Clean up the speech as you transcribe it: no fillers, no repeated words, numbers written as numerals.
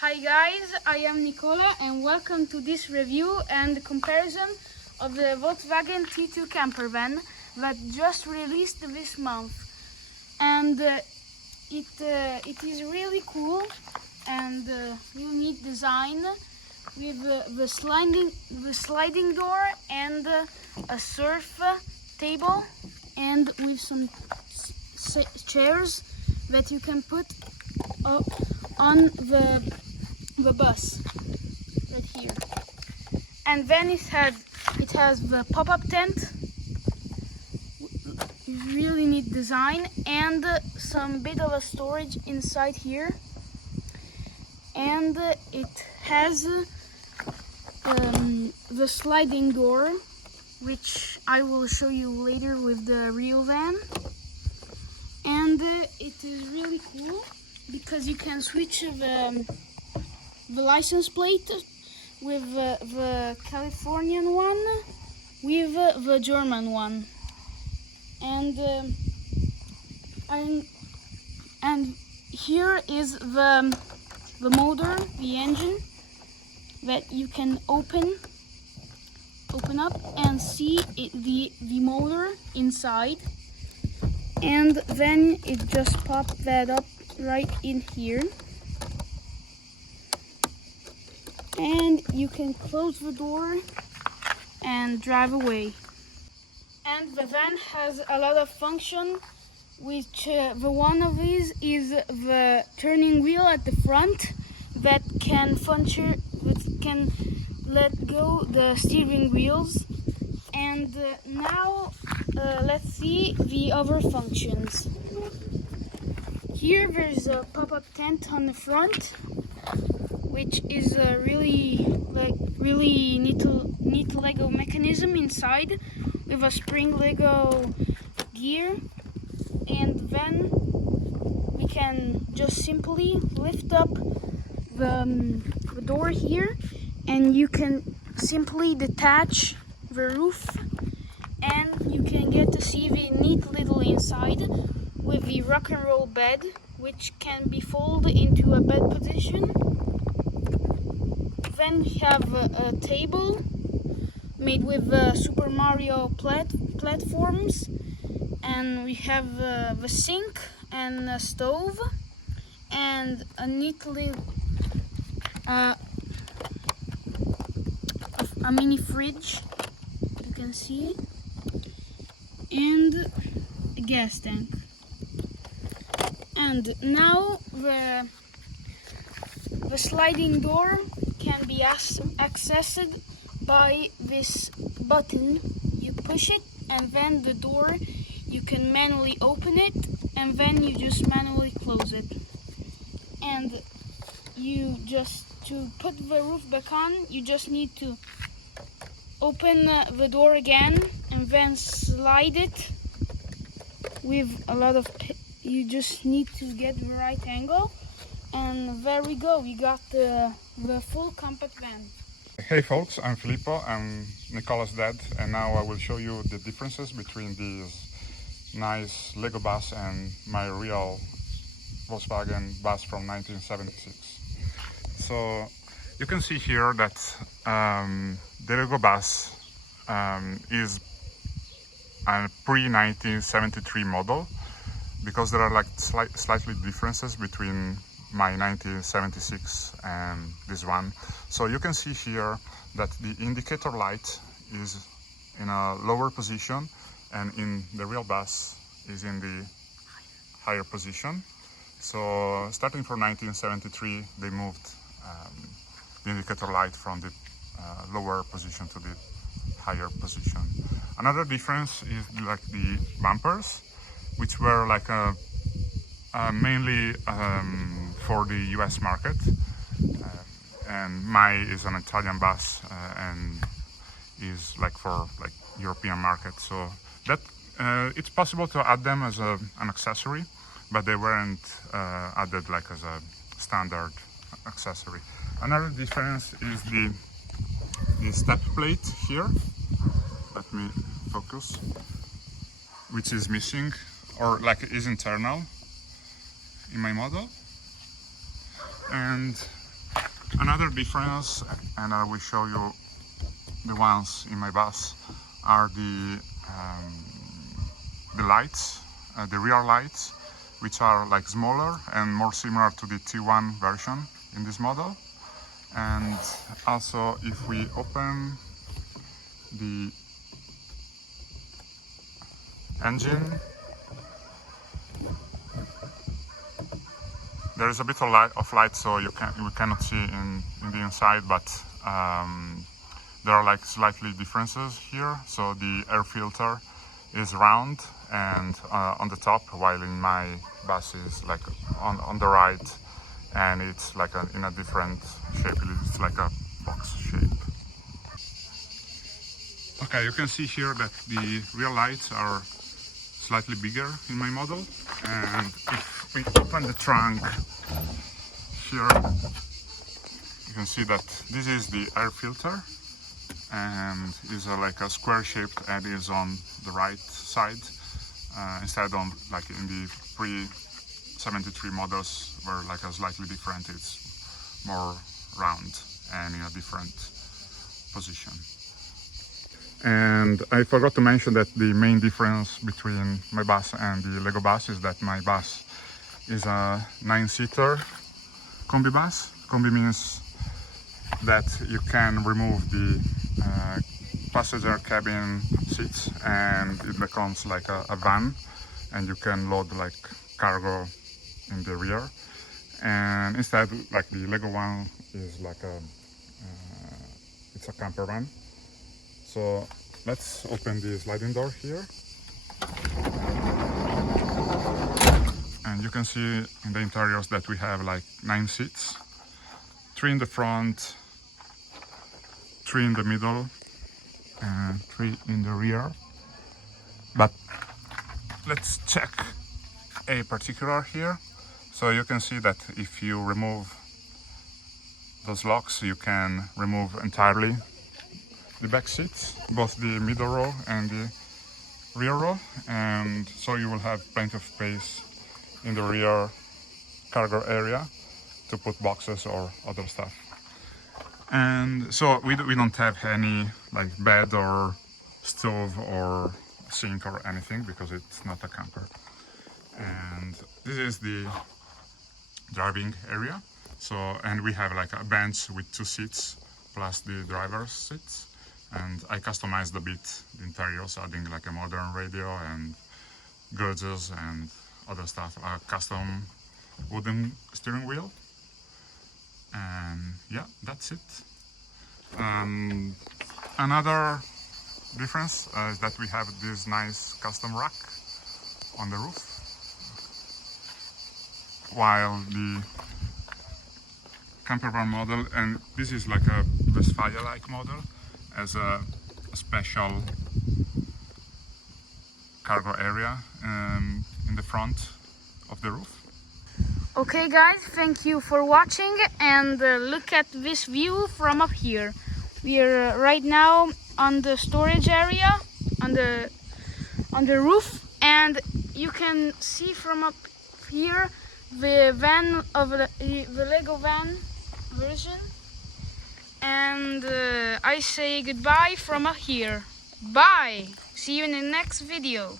Hi guys, I am Nicola and welcome to this review and comparison of the Volkswagen T2 camper van that just released this month. And it is really cool and unique design with the sliding door and a surf table and with some chairs that you can put on the bus right here. And then it has the pop-up tent, really neat design, and some bit of a storage inside here. And it has the sliding door, which I will show you later with the real van. And it is really cool because you can switch the license plate with the Californian one with the German one, and here is the motor, the engine, that you can open up and see the motor inside, and then it just pops that up right in here, and you can close the door and drive away. And the van has a lot of function, which the one of these is the turning wheel at the front that can let go the steering wheels. And now let's see the other functions. Here there's a pop-up tent on the front, which is a really neat Lego mechanism inside with a spring Lego gear. And then we can just simply lift up the door here, and you can simply detach the roof, and you can get to see the neat little inside with the rock and roll bed, which can be folded into a bed position. Then we have a table made with Super Mario platforms, and we have the sink and a stove and a neat little a mini fridge, you can see, and a gas tank. And now the sliding door can be accessed by this button. You push it, and then the door, you can manually open it, and then you just manually close it. And to put the roof back on, you just need to open the door again and then slide it with a lot of you just need to get the right angle, and there we go, we got the full compact van. Hey folks, I'm Filippo, I'm Nicola's dad, and now I will show you the differences between this nice Lego bus and my real Volkswagen bus from 1976. So you can see here that the Lego bus is a pre-1973 model, because there are like slightly differences between my 1976 and this one. So you can see here that the indicator light is in a lower position, and in the real bus is in the higher position. So starting from 1973, they moved the indicator light from the lower position to the higher position. Another difference is like the bumpers, which were like mainly for the US market, and mine is an Italian bus and is like for like European market. So that it's possible to add them as an accessory, but they weren't added like as a standard accessory. Another difference is the step plate here. Let me focus, which is missing, or like is internal in my model. And Another difference, and I will show you the ones in my bus, are the lights, the rear lights, which are like smaller and more similar to the T1 version in this model. And also, if we open the engine, there is a bit of light, so you cannot see in the inside, but there are like slightly differences here. So the air filter is round and on the top, while in my bus is like on the right, and it's like in a different shape. It's like a box shape. Okay, you can see here that the rear lights are slightly bigger in my model, and if we open the trunk here, you can see that this is the air filter, and is like a square shaped, and is on the right side instead of like in the pre-73 models were like a slightly different. It's more round and in a different position. And I forgot to mention that the main difference between my bus and the Lego bus is that my bus is a 9-seater combi bus. Combi means that you can remove the passenger cabin seats and it becomes like a van, and you can load like cargo in the rear. And instead, like the Lego one is like it's a camper van. So let's open the sliding door here. And you can see in the interiors that we have like 9 seats, 3 in the front, 3 in the middle, and 3 in the rear. But let's check a particular here. So you can see that if you remove those locks, you can remove entirely the back seats, both the middle row and the rear row, and so you will have plenty of space in the rear cargo area to put boxes or other stuff. And so we don't have any like bed or stove or sink or anything, because it's not a camper. And this is the driving area. So, and we have like a bench with 2 seats plus the driver's seats. And I customized a bit the interiors, adding like a modern radio and gauges and other stuff, a custom wooden steering wheel. And yeah, that's it. Another difference is that we have this nice custom rack on the roof, while the camper van model, and this is like a Westfalia-like model, as a special cargo area in the front of the roof. Okay guys, thank you for watching, and look at this view from up here. We are right now on the storage area, on the roof, and you can see from up here the van of the Lego van version. And I say goodbye from up here. Bye! See you in the next video.